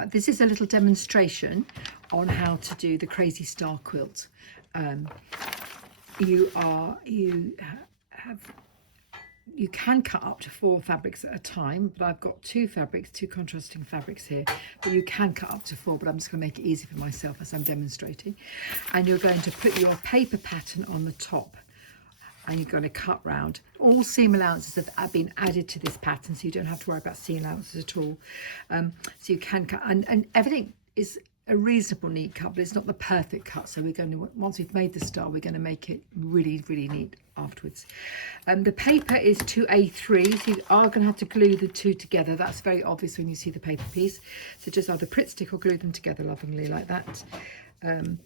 Right, this is a little demonstration on how to do the crazy star quilt. You can cut up to 4 fabrics at a time, but I've got 2 contrasting fabrics here, but you can cut up to 4, but I'm just going to make it easy for myself as I'm demonstrating. And you're going to put your paper pattern on the top, and you're going to cut round. All seam allowances have been added to this pattern, so you don't have to worry about seam allowances at all. So you can cut, and everything is a reasonable neat cut, but it's not the perfect cut. So we're going to, once we've made the star, we're going to make it really, really neat afterwards. The paper is 2A3, so you are going to have to glue the 2 together. That's very obvious when you see the paper piece. So just either Pritt stick or glue them together lovingly like that. And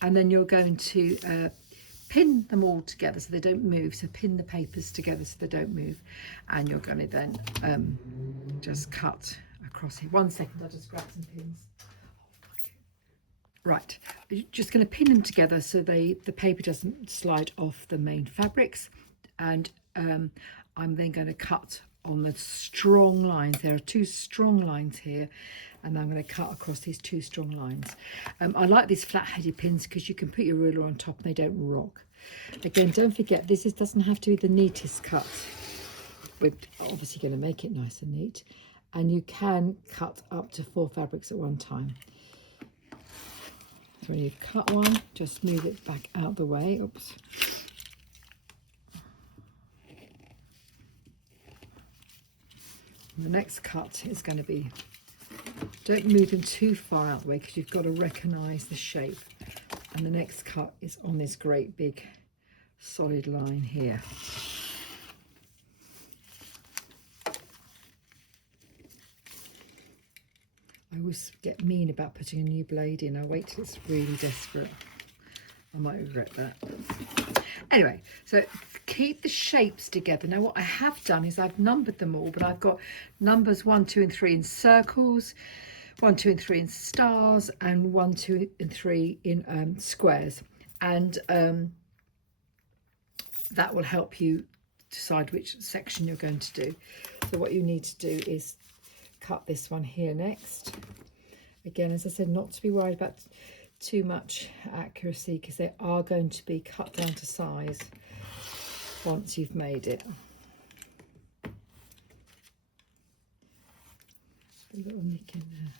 then you're going to pin them all together so they don't move. So pin the papers together so they don't move. And you're going to then just cut across here. 1 second, I'll just grab some pins. Right, you're just going to pin them together so the paper doesn't slide off the main fabrics. And I'm then going to cut on the strong lines. There are 2 strong lines here, and I'm going to cut across these 2 strong lines. I like these flat-headed pins because you can put your ruler on top and they don't rock. Again, don't forget, this doesn't have to be the neatest cut. We're obviously going to make it nice and neat. And you can cut up to 4 fabrics at one time. So when you've cut one, just move it back out the way. Oops. The next cut is going to be, don't move them too far out the way because you've got to recognise the shape. And the next cut is on this great big solid line here. I always get mean about putting a new blade in. I wait till it's really desperate. I might regret that. Anyway, so keep the shapes together. Now what I have done is I've numbered them all, but I've got numbers 1, 2 and 3 in circles, 1, 2 and 3 in stars, and 1, 2 and 3 in squares. And that will help you decide which section you're going to do. So what you need to do is cut this one here next. Again, as I said, not to be worried about too much accuracy because they are going to be cut down to size once you've made it. A little nick in there.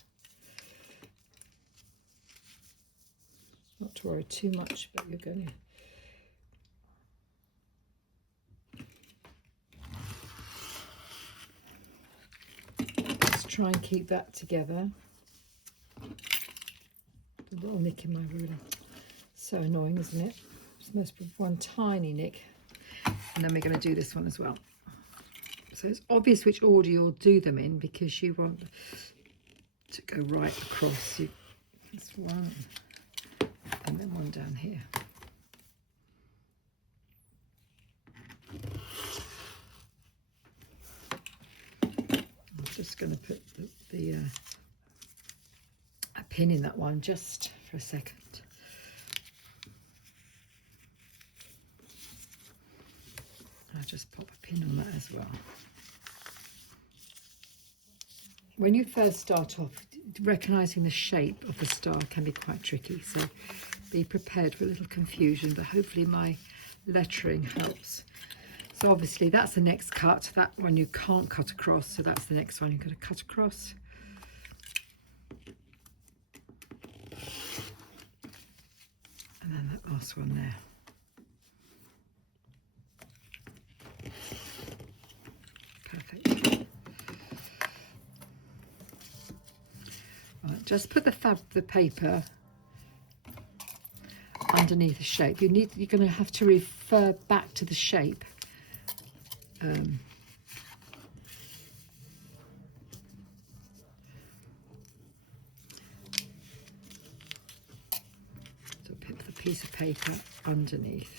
Not to worry too much, but you're going to try and keep that together. A little nick in my ruler. So annoying, isn't it? Just one tiny nick. And then we're going to do this one as well. So it's obvious which order you'll do them in because you want to go right across. This one, and then one down here. Just going to put a pin in that one just for a second. I'll just pop a pin on that as well. When you first start off, recognising the shape of the star can be quite tricky, so be prepared for a little confusion, but hopefully my lettering helps. So obviously that's the next cut. That one you can't cut across, so that's the next one you're going to cut across. And then that last one there. Perfect. Right, just put the paper underneath the shape. You're going to have to refer back to the shape. So put the piece of paper underneath.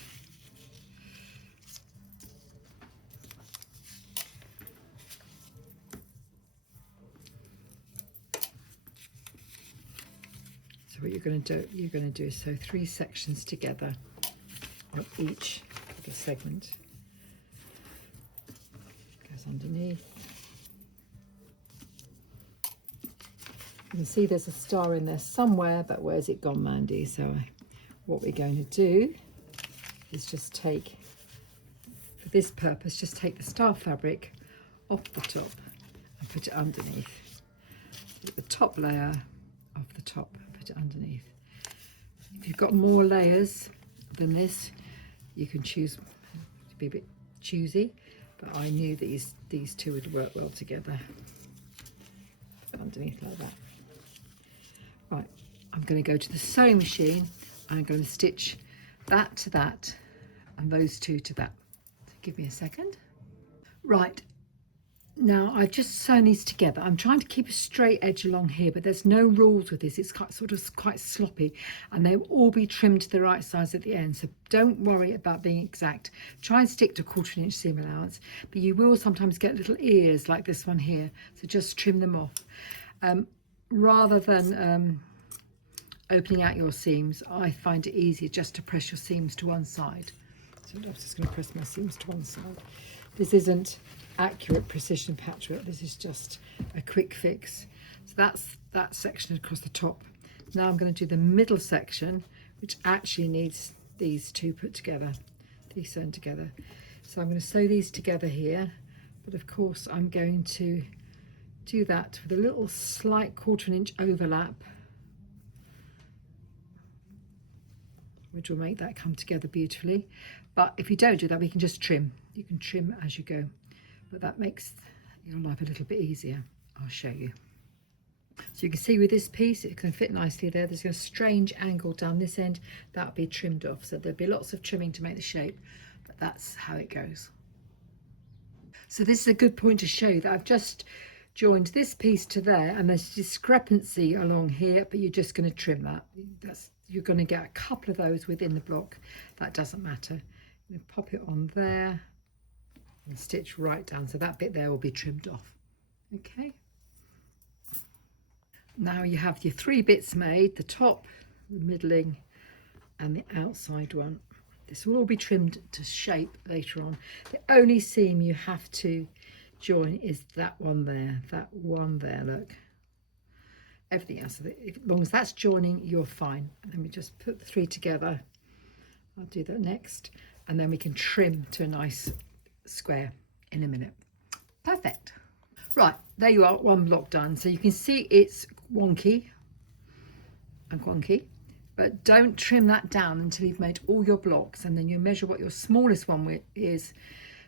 So what you're going to do so 3 sections together on each of the segment. Goes underneath. You can see there's a star in there somewhere, but where's it gone, Mandy? So what we're going to do is just take, for this purpose, just take the star fabric off the top and put it underneath. Get the top layer off the top and put it underneath. If you've got more layers than this, you can choose to be a bit choosy, but I knew these two would work well together. Underneath like that. Right, I'm going to go to the sewing machine and I'm going to stitch that to that and those two to that. So give me a second. Right, now I've just sewn these together. I'm trying to keep a straight edge along here, but there's no rules with this. It's quite sloppy, and they'll all be trimmed to the right size at the end. So don't worry about being exact. Try and stick to 1/4 inch seam allowance, but you will sometimes get little ears like this one here. So just trim them off. Rather than opening out your seams, I find it easier just to press your seams to one side. So I'm just going to press my seams to one side. This isn't accurate precision patchwork, this is just a quick fix. So that's that section across the top. Now I'm going to do the middle section, which actually needs these two put together, these sewn together. So I'm going to sew these together here, but of course I'm going to do that with a little slight 1/4 inch overlap, which will make that come together beautifully. But if you don't do that, we can just trim. You can trim as you go, but that makes your life a little bit easier. I'll show you. So you can see with this piece, it can fit nicely there. There's a strange angle down this end that'll be trimmed off. So there'll be lots of trimming to make the shape, but that's how it goes. So this is a good point to show you that I've just joined this piece to there, and there's discrepancy along here, but you're just going to trim that. You're going to get a couple of those within the block. That doesn't matter. You pop it on there and stitch right down, so that bit there will be trimmed off. Okay, now you have your 3 bits made, the top, the middling and the outside one. This will all be trimmed to shape later on. The only seam you have to join is that one there, look. Everything else, as long as that's joining, you're fine. Let me just put the 3 together. I'll do that next, and then we can trim to a nice square in a minute. Perfect. Right, there you are, one block done. So you can see it's wonky and wonky, but don't trim that down until you've made all your blocks, and then you measure what your smallest one is.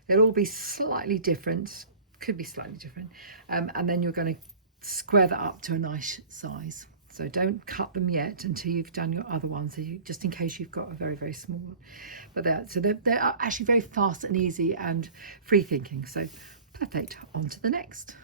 They'll all be slightly different, could be slightly different, and then you're going to square that up to a nice size. So don't cut them yet until you've done your other ones, so just in case you've got a very, very small one. But they're actually very fast and easy and free thinking. So perfect. On to the next.